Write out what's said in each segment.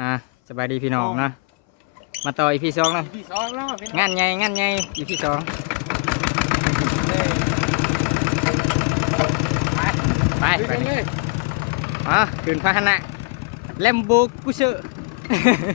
อ่าสบายดีพี่น้องเนาะมาต่ออีพีสองเนาะที่สองแล้วพี่น้องงานใหญ่งานใหญ่อีพีสองไปไปไปเลยอะขึ้นพาหนะแลมโบกุเซอร์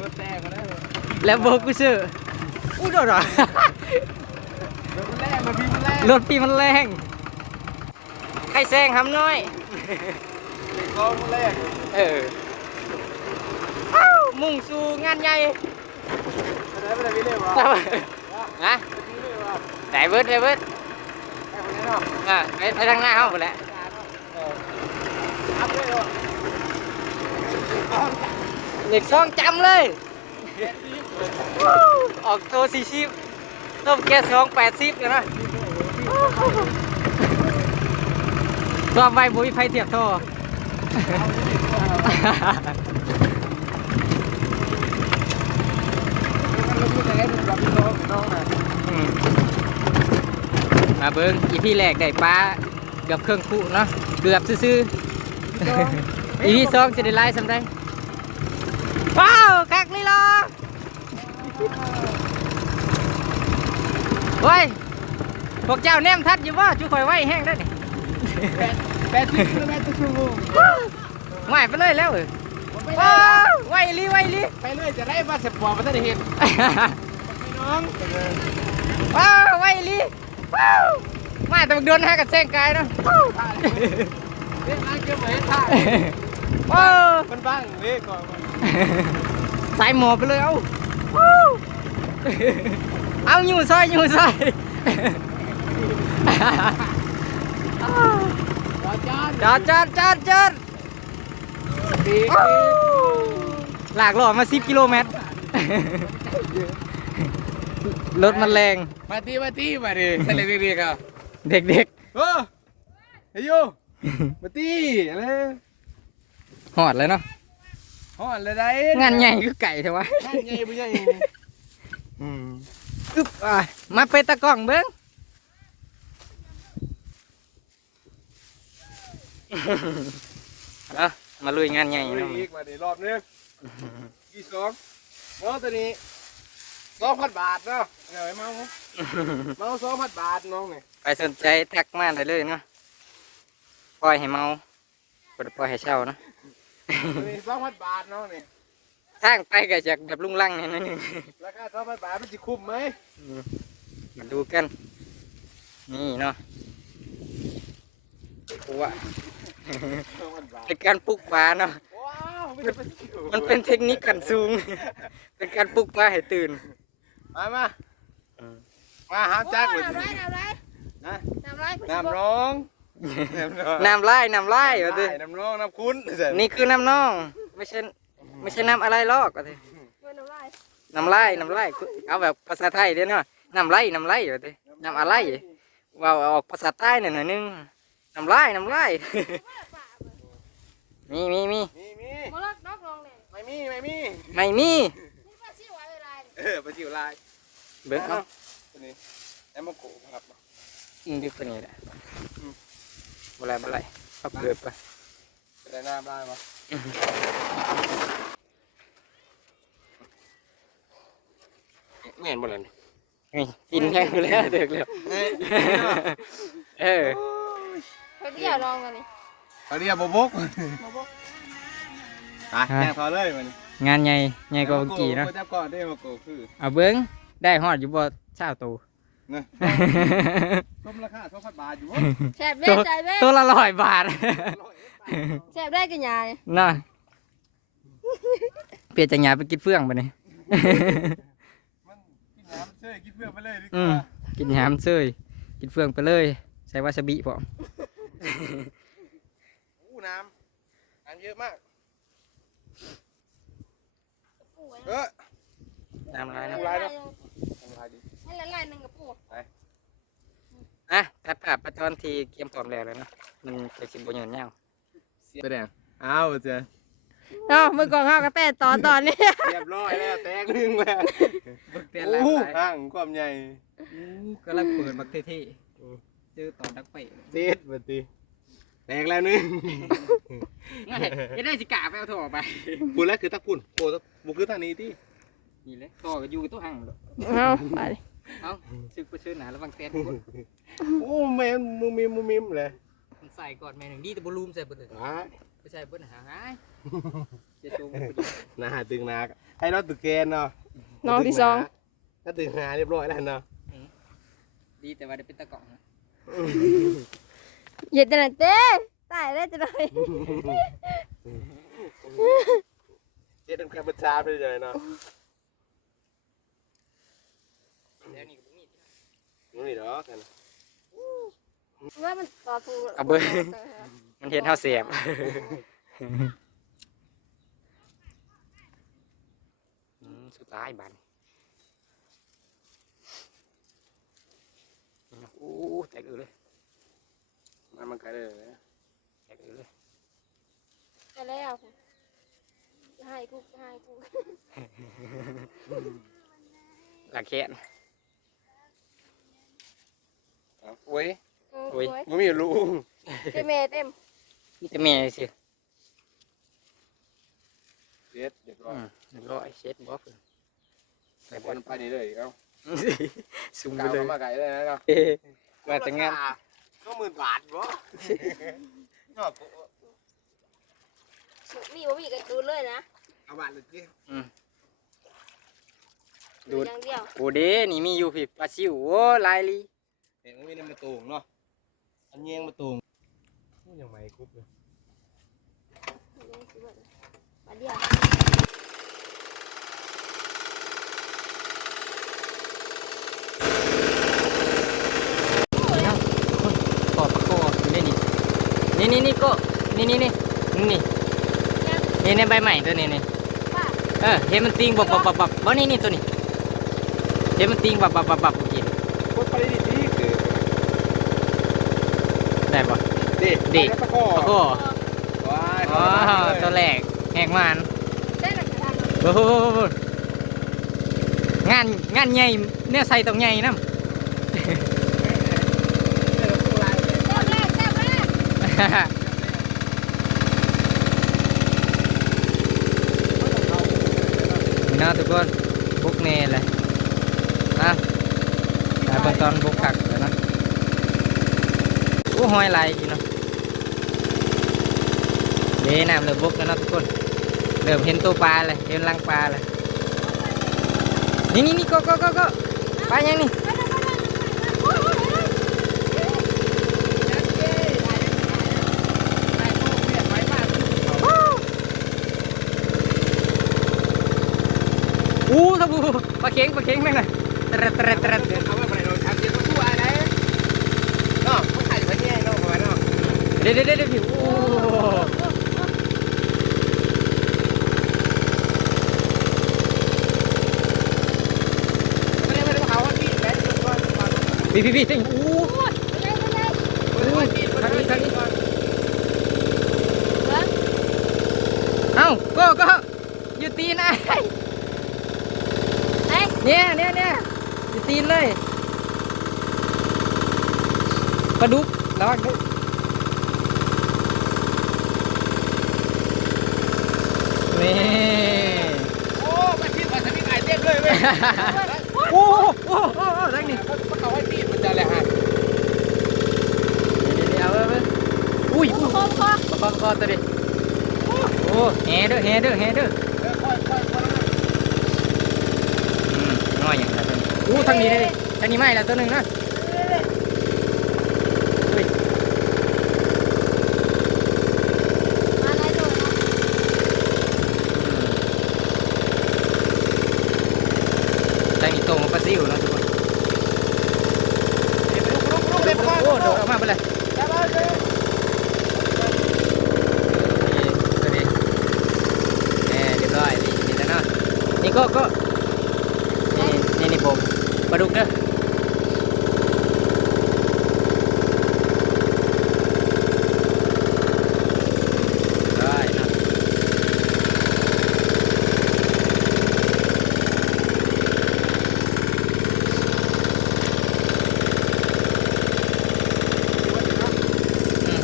รถแตกมาแล้วแลมโบกุเซอร์อู้ดอดอรถมันแรกมาพี่มันแรกรถพี่มันแรงใครแซงทำน้อยเด็กกองมันแรกเอออ้าว มุ่งสู่งานใหญ่อะไรไม่ได้พี่เรียว่านะพี่เรียว่าได้เบิร์ดได้เบิดไอ้คนนี้เนาะอะไปทางหน้าเขาหมดแล้วเด็กซ่องจำเลย ออกตัวสี่สิบต้มแก๊สสองแปดสิบเลยนะตัวใบบุ้ยไฟเทียบท่อ อืมมาเบิ้งอีพี่แรกได้ปลาเกือบเครื่องคู่เนาะเกือบซื่อๆอีพี่สองจะได้ไล่สำได้ว้าวคักนี่ล่ะเว้ยพวกเจ้าแนมทัดอยู่ว่าจุข่อยไว้แห้งได้นี่แปดสิบกิโลเมตรต่อชั่วโมงไหวไปเลยแล้วเอ้ยไป ว้าวไหวอีหลีไหวอีหลีไปเลยจะได้มาเสพปอมาได้เห็นพี่น้องว้าวไหวอีหลีว้าวมาแต่บักโดนห้ากับแซงกายเนาะว้าวเล่นน้ำเกี่ยวเหมือนท่าว้าวมันบ้างเว้ยก่อนใส่หมอไปเลยเอาว้าวเอาอยู่ซอยอยู่ซอยจอดจอดจอดจอดจ อดจอดดีหลากหล่อมา10กิโลเมตร รถมันแรง มาตีมาตีมาดิทะเลเรียกอะเด็กเออเฮ้ยโยมาตีอะไรๆหอดเลยเนาะห่อนเลยได้งานใหญ่คือไก่ใช่ไหมงานใหญ่ไม่ใช่อืมอึ๊บอะมาเป็นตะกล้องเบิ้งเอา มาลุยงานใหญ่เอาเนาะอีกมาดิรอบนึงกี่สองเนาะตัวนี้สองพันบาทเนาะเดี๋ยวไอ้เมาเมาสองพันบาทน้องนี่ไปสนใจทักมาได้เลยเนาะปล่อยให้เมาบ่ได้ปล่อยให้เช่าเนาะตัวนี้สองพันบาทน้องนี่ทางไปก็จากแบบลุงลังนิดนึงราคาสองพันบาทมันจะคุ้มไหมมาดูกัน นี่เนาะปัวสองพันบาท เป็นการปลูกปลาเนาะว้าวไม่ได้ไปเที่ยวมันเป็นเทคนิคกันสูง เป็นการปลุกปลาให้ตื่น มามาอืมมาหาจักเลยน้ำไรน้ำไรนะน้ำไรน้ำร้องน้ำร้องน้ำไล่น้ำไล่ว่าสิน้ำร้องน้ำคุ้นนี่คือน้ำน่องไม่ใช่ไม่ใช่น้ำอะไรลอกว่าสิเงินน้ำไรน้ำไล่น้ำไล่เอาแบบภาษาไทยเด้อเนาะน้ำไล่น้ำไล่ว่าสิน้ำอะไรว่าออกภาษาใต้หน่อยหน่อยนึง น้ำไล่น้ำไล่มีมีมีมีมีมาลักนอกลงเลยไม่มีไม่มีไม่มีนี่ป้าชื่อว่าอะไรเออไปจิ๋วลายเบิ้งเอาตัวนี้แอมโมโกะครับอิงดิคนนี้แหละบ่ไรบ่ไรเอาเกิดไปจะได้น้ำได้ปะไม่เห็นบ่เลยนี่กินแห้งไปแล้วเด็กแล้วเออ เขาที่อยากลองกันนี่เขาเรียกโบกมาบอกอะแจ้งเขาเลยมันงานใหญ่ใหญ่กว่าเมื่อกี้เนาะจับก่อนได้โมโกคือเอาเบิ้งได้ฮอดอยู่บ่เช้าตูนะต้มราคาสองพันบาทอยู่วะแสบได้ใจเบ้ตัวละร้อยบาทแสบได้กันยายน่ะเปลี่ยนจากหยาไปกินเฟื่องไปนี่มันกินน้ำเชื่อกินเพื่อนไปเลยดีกอืมว่ากินหยามเซยกินเฟื่องไปเลย ใส่วาซาบิพร้อม อู้น้ำน้ำเยอะมากปู่เออน้ำลายให้นะละลายทำลายดีให้ละลายหนึ่งกับปู่อะตัดภาพไปตอนที่เกมพร้อมแล้วเลยเนาะมันไปสิบ่ยืนยาวแสดงอ้าวเจ้เนาะมือกองข้าวกระแตตอนตอนนี้ เรียบร้อยแล้วแตกหนึ่งแล้วเปลี่ยนโอ้แล้วโหหลายห่างความใหญ่กำลังเปิดบักเท่ๆ เจอตอนดักเปะเจ็ดบัดทีแตกแล้วนึงง่ายจะได้สิกาไปเอาโถออกไปปุ่นแล้วคือตะปุ่นโอ้ตะบุคือทางนี้ที่นี่เลยโถก็อยู่ตัวห่างดอกเอาไปเอ้าซึกไปเชิญหนาระวังแตนคนโอ้แม่นมุมมิมมุมมิมเลยมันใส่ก่อนแม่หนึ่งดีแต่บอลูมใส่เบิดเลยอ่าไม่ใส่เบิดหาหายจะโจมหน้าตึงหนาให้เราตึกแกนเนาะน้องที่สองถ้าตึงหนาเรียบร้อยแล้วเนาะดีแต่ว่าได้เป็นตะกล่องนะ เหยียดจังไหนเต้ตายได้จังไหนเจ๊ต้องแค่ประชาไปเลยเนาะแล้วนี่ก็บ่มีนี่เนาะกันว่ามันต่อถูกเอาเบิดมันเห็นเท่าเสียบอืมสุดท้ายบัน โอ้แตกอือเลย มันมันไกลเลยนะแตกอือเลยไปแล้วให้กูให้กูหลักแขนโอ้ยโอ้โอ้ยยมันมีลุงเต็มเมเต็มนี่แต่แม่สิเด็ดเด็ดอืมเรียบร้อยเช็ดบอสใส่บอลไปนี่เลยเอ้า ซุ่มกไปาวเลยมาไกลเลยนะเนาะเอ๊ะมาแต่งานก็หมื่นบาทบ่เนาะมีบ่มีกันดูเลยนะเอาบาทเลยจีดูอย่างเดียวโอ้เด้นี่มีอยู่พี่ปลาซิวโอ้ลายลีเห็นมันมีในมาตูงเนาะอันเยียงมาตูงยังไม่ครบเลยมาเดียว นี่เนาะขอปลาโคอยู่นี่ นี่นี่นี่ก็นี่นี่นี่นี่นี่นี่ใบใหม่ตัวนี้นี่ป้าเออเห็นมันติงบับบับบับบับบ่นี่นี่ตัวนี้เห็นมันติงบับบับบับบับเมื่อกี้ครบไปดีดีคือได้ปะเด็ดเด็ดตะโกปลาโคว้ายอ๋อตัวแรกแหกมันได้หนักทางโอ้โหงานงานใหญ่เนี่ยใส่ตรงใหญ่น้ำ แซ่บแรกแซ่บแรก นะทุกคนบุกเน่เลยอะแต่เบื้องตอนบุกขักเดี๋ยวนะโอ้ห้อยลายอีกเนาะเด้น้ำเริ่มบุกแล้วนาะทุกคนเริ่มเห็นตัวปลาเลยเห็นรังปลาเลยนี่นี่นี่ก็ก็ก็ก็ปลายังนี่อู้ทับบูปลา เข็งปลาเข็งแม่งเลยเตร็ดเตร็ดเตร็ดเอาไว้ไปเราทำเดี๋ยวต้องพูดอะไรเนาะเขาขายไปแง่เนาะมาเนาะเดี๋ยวเดี๋ยวเดี๋ยวพี่โอ้ไม่ได้ไม่ได้เขาว่าที่แม่ที่ว่าว่าพี่พี่พี่ถึงอู้ได้ได้ได้ว่าที่ว่าที่ว่าที่เอ้าก็ก็อยู่ตีนไอ้ เฮ้ยเนี่ยเนี่ยเนี่ยอยู่ตีนเลยปลาดุกระวังด้วยนี่โอ้มาที่มาสมิงไอเต็มเลยเว้ยโอ้โหโอ้โหโอ้โหทั้งนี้มันเขาให้ที่มันจะอะไรฮะเดี๋ยวเอาไปอุ้ยคอคอคอคอตัวดิโอ้แห่เด้อแห่เด้อแห่เด้อ เออค่อยค่อยค่อย อืมน้อย อย่างไรตัวนี้อู้ทางนี้เลยทางนี้ไม่แล้วตัวหนึ่งนะอุ้ยมาได้โดนทางนี้ตรงกับปลาซิวเนาะทุกคนลุกลุกลุกเด็ดมาโอ้โดดออกมาไปเลย ได้ไหมเด้อ นี่ตัวนี้แหมเรียบร้อยนี่นี่แล้วเนาะนี่ก็ก็นี่นี่นี่ผมปลาดุกเด้อได้เนาะอืม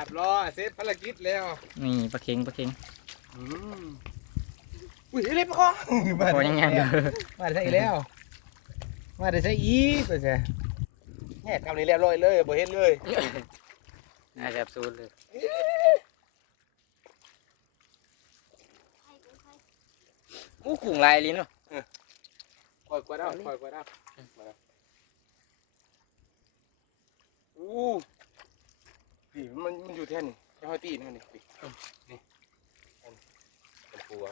เรียบร้อยเสร็จภารกิจแล้วนี่ปลาเค็งปลาเค็งอืมอุ้ยเรียบร้อยพอยังไงเด้อมาได้ใช่แล้ว มาได้ใช่อีกตัวใช่แง่กำนี้เรียบร้อยเลยบ่เห็นเลยน่าจะสูดเลยอู้กุ้งลายลิ้นเนาะคอยกว่าดาวคอยกว่าดาวมาแล้วอู้ พี่มันมันอยู่แท่นี่แค่ห้อยตีนั่นนี่พี่นี่อันเป็นปัว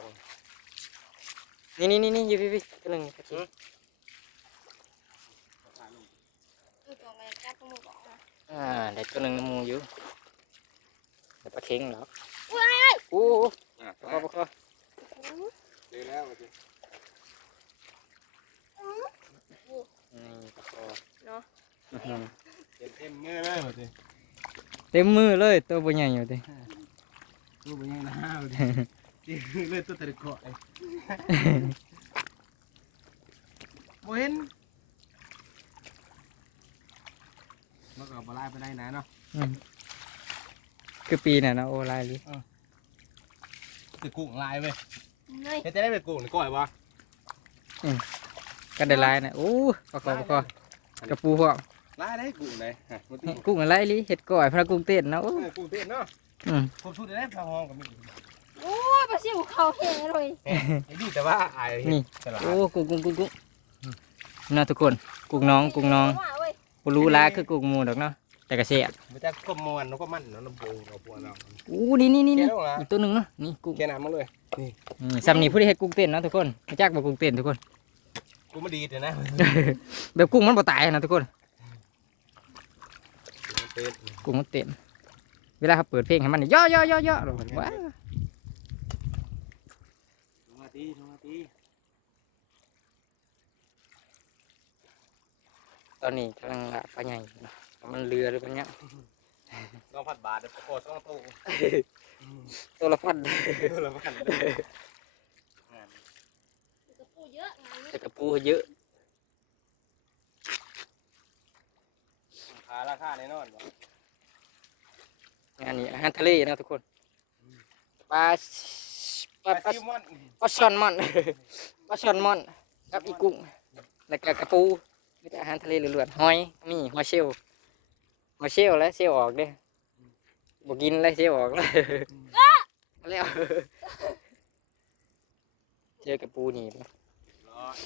นี่นี่นี่นี่อยู่พี่พี่ตัวหนึ่งปลาเค็งคือตัวมันจับตัวมือบอกนะอ่าได้ตัวหนึ่งน้ำมูอยู่แต่ปลาเค็งเหรอว้ายอู้อะปลาคอปลาคอเดี๋ยวแล้วสินี่ปลาคอเนาะอื้อหือเต็มเต็มมือเลยสิ เต็มมือเลยตัวบ่ใหญ่อยู่ดิรูปเป็นยังไงนะดิเลยตัวตะลึกเกาะเลยบ่เห็นมันก็บ่ไล่ไปได้นะเนาะอืมคือปีน่ะเนาะโอ้ลายลิ้นคือกุ้งลายเว้ยเฮ้ยเฮ็ดจะได้เป็นกุ้งนี่ก้อยบ่ก็ได้ลายนะอู้ปลาคอปลาคอกระปูพวก ลายได้กุ้งไหนฮะมันตีกุ้งอะไรลิเห็ดก่อยพระกุ้งเต้นนะโอ้เออกุ้งเต้นเนาะอืมผมชุดได้พาห้องกับมีโอ้ยปลาซิวเขาแห้งเลยไอ้ดีแต่ว่าอายนี่ฉลาดโอ้กุ้งกุ้งกุ้งกุ้งน่าทุกคนกุ้งน้องกุ้งน้องว่าเว้ยบ่รู้ลายคือกุ้งหมูดอกเนาะแต่ก็แซ่บมันจะก้มมวนแล้วก็มันเนาะน้ำปูเอาปัวเนาะอู้นี่นี่นี่แค่นี่นั้นละอีกตัวหนึ่งเนาะนี่กุ้งแค่นั้นมาเลยนี่ซ้ำนี่ผู้ที่เฮ็ดกุ้งเต้นเนาะทุกคนมาจักบ่กุ้งเต้นทุกคนกูมาดีเดี๋ยวนะแบบกุ้งมันบ่ตายนะทุกคน เป็นกุ้งมันเต้นเวลาเขาเปิดเพลงให้มันนี่ย่อย่อย่อย่อลงว้ามาตีมาตีตอนนี้กำลังละปลาใหญ่เนาะมันเรือหรือปลาเนี้ยสองพันบาทเดี๋ยวพอสองตู้ตัวละพันละพันกระปูเยอะงานนี้แต่กระปูเยอะ ขาราคาแน่นอนงานนี้อาหารทะเลนะทุกคนปลาปปลาลาปลาซิวมอนปลาช่อนมอน ปลาช่อนมอน กับอีกุ้งแล้วก็กระปูมีแต่อาหารทะเลล้วนๆหอยมีหอยเชลล์หอยเชลล์แล้วเชลล์ออกเด้บ่กินแล้วเชลล์ออกแล้วมาแล้วเจอกระปูนี่ร้อย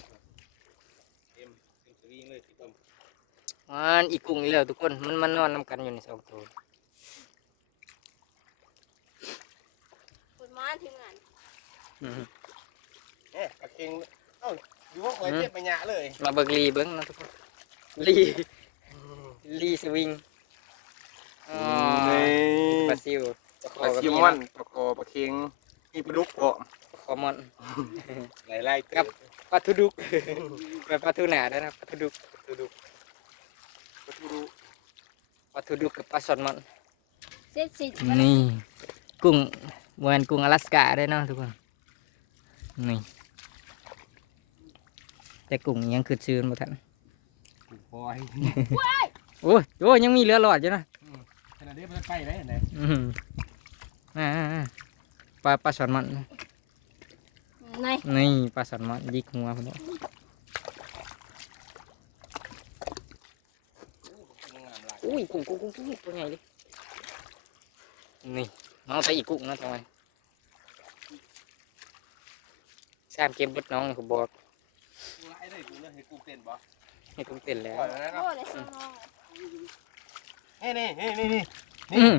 เต็มเต็มสวิงเลยที่ต้ม มันอีกุ้งอีแล้วทุกคนมันมันนอนนำกันอยู่ในสองตัวคนมาทีมงานอืมเอ๊ะปลาเค็งเอ้าอยู่ว่าคอยเจ็บไปหยะเลยมาเบิกลีเบิ้งนะทุกคนลีลีสวิงอ๋อปลาซิวปลาคปอลาก็ซิวมีมอนนะปลาคอปลาเค็งมีปลาดุกเกาะปลาคอมอนหลายไล่ครับปลาทูดุกแบบปลาทูหนาด้วยนะปลาทูดุกปลาดุกปลาทูดุปลาทูดุก กับปลาซอนมอนเซ็ตสินี่ กุ้งเหมือนกุ้งอลาสกาได้เนาะทุกคน นี่ แต่กุ้งยังคือชื่นบ่ทัน ปล่อยโอ้ยโอ้ยยังมีเรือหลอดอยู่นะขนาดนี้มันไปได้ไหนอืมอ่าปลาปลาซอนมอนในนี่ปลาซอนมอนยิกหัวพุ่นเนาะ อุ้ยกุ้งกุ้งกุ้งกุ้งตัวใหญ่เลยนี่น้องใส่อีกกุ้งนะทำไมสามเกมเบดน้องนี่เขาบอกไล่ได้กูเลยให้กูเต้นบ่ให้กุ้งเต้นแล้วปล่อยแล้วโอ้เนาะเลยเสียงน้องนี่นี่นี่นี่นี่อืม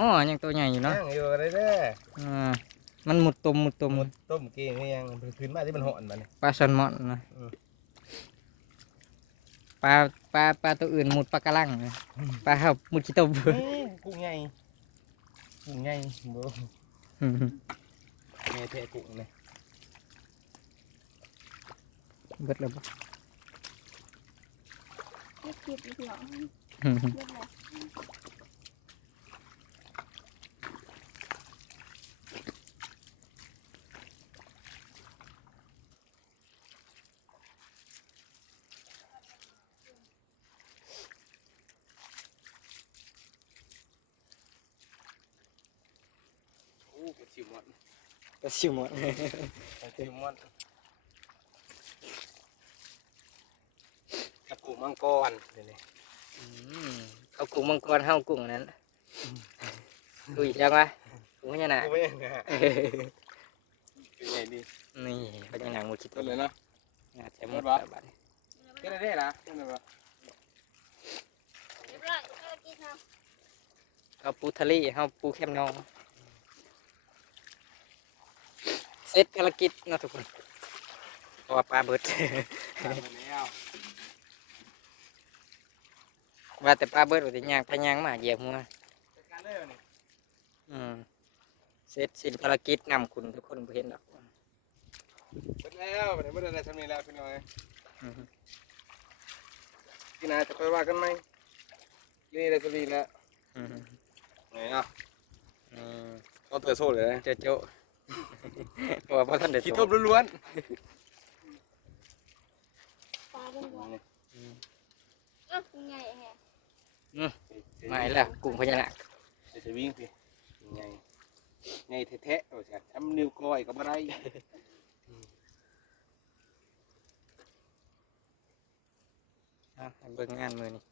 อ๋อยังตัวใหญ่อยู่เนาะนั่งอยู่อะไรเด้ออ่ามันหมุดตมหมุดตมหมดต้มเกงนี่ยังขึ้นมาที่มันหอนมันปลาซอนมอนนะอืม ปลาปลาปลาตัวอื่นหมุดปลากระลังนะปลาเห่าหมุดขี้ตมกุ้งใหญ่กุ้งใหญ่บ่แม่แท้กุ้งเลยเบิดแล้วบ่เก็บเก็บอีกเหรอเก็บเลย อู้กระชิวหมดก็ชิวหมดกระชิวหมด กระปูมังกรเดี๋ยวนี้อืมเอากุ้งมังกรเฮากุ้งอันนั้นอุ้ยจังวะกุ้งพญานาคกูไม่เห็นนะฮะเป็นไงดีนี่พญานาคหมดคิดต้นเลยเนาะ น่าจะหมดหมดแล้วปะบัดนี้แค่นั้นได้ละแค่นั้นปะเรียบร้อยภารกิจเราเอาปูทะเลเฮาปูแคมนองเส ร็จภารกิจเนาะทุกคนเพราะว่าปลาเบิดทำไปแล้วว่าแต่ปลาเบิดว่าแต่ย่างไปย่างมาเหยียบหัว จัดการเลยวันนี้อืมเสร็จสิ้นภารกิจนำคุณทุกคนบ่เห็นดอกเสร็จแล้ววันนี้ไม่ได้อะไรทำนี่แล้วพี่น้อยอืมพี่นาจะค่อยว่ากันไหมนี่ได้สวีแล้วอืมไหนอะอืมต้องเตือนโซ่เลยนะ เจ้าโจ้เพราะ ว่าพ่อท่านเด็ดขี้ทบล้วนปลาเป็นหัวๆเอ้าเป็นไงแฮะมาอีกแล้วกุ้งพญานาคจะวิ่งพี่ไงไงแท้ๆโอ้ยทำนิ้วก้อยกับอะไรอะให้เบิ่งงานมือนี่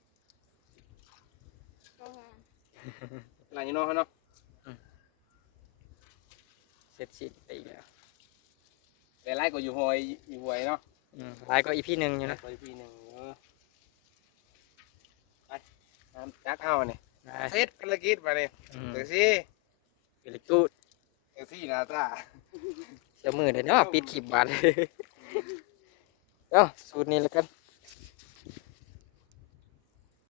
โรงงานอะไรนี่ เนาะเนาะเสร็จสิ้นไปอีกแล้วแต่ไล่ก็อยู่หอยอยู่หวยเนาะอืมหลายก็อีพี่หนึ่งอยู่นะไปพี่หนึ่งเออไปน้ำจักเอาเนี่ยได้เสร็จภารกิจมาเนี่ยอืมเดี๋ยวสิเวลิกูดเดี๋ยวสินะจ้าเสียมือเดี๋ยวเนาะปิดขีบบาทเอ้าสูตรนี้แล้วกัน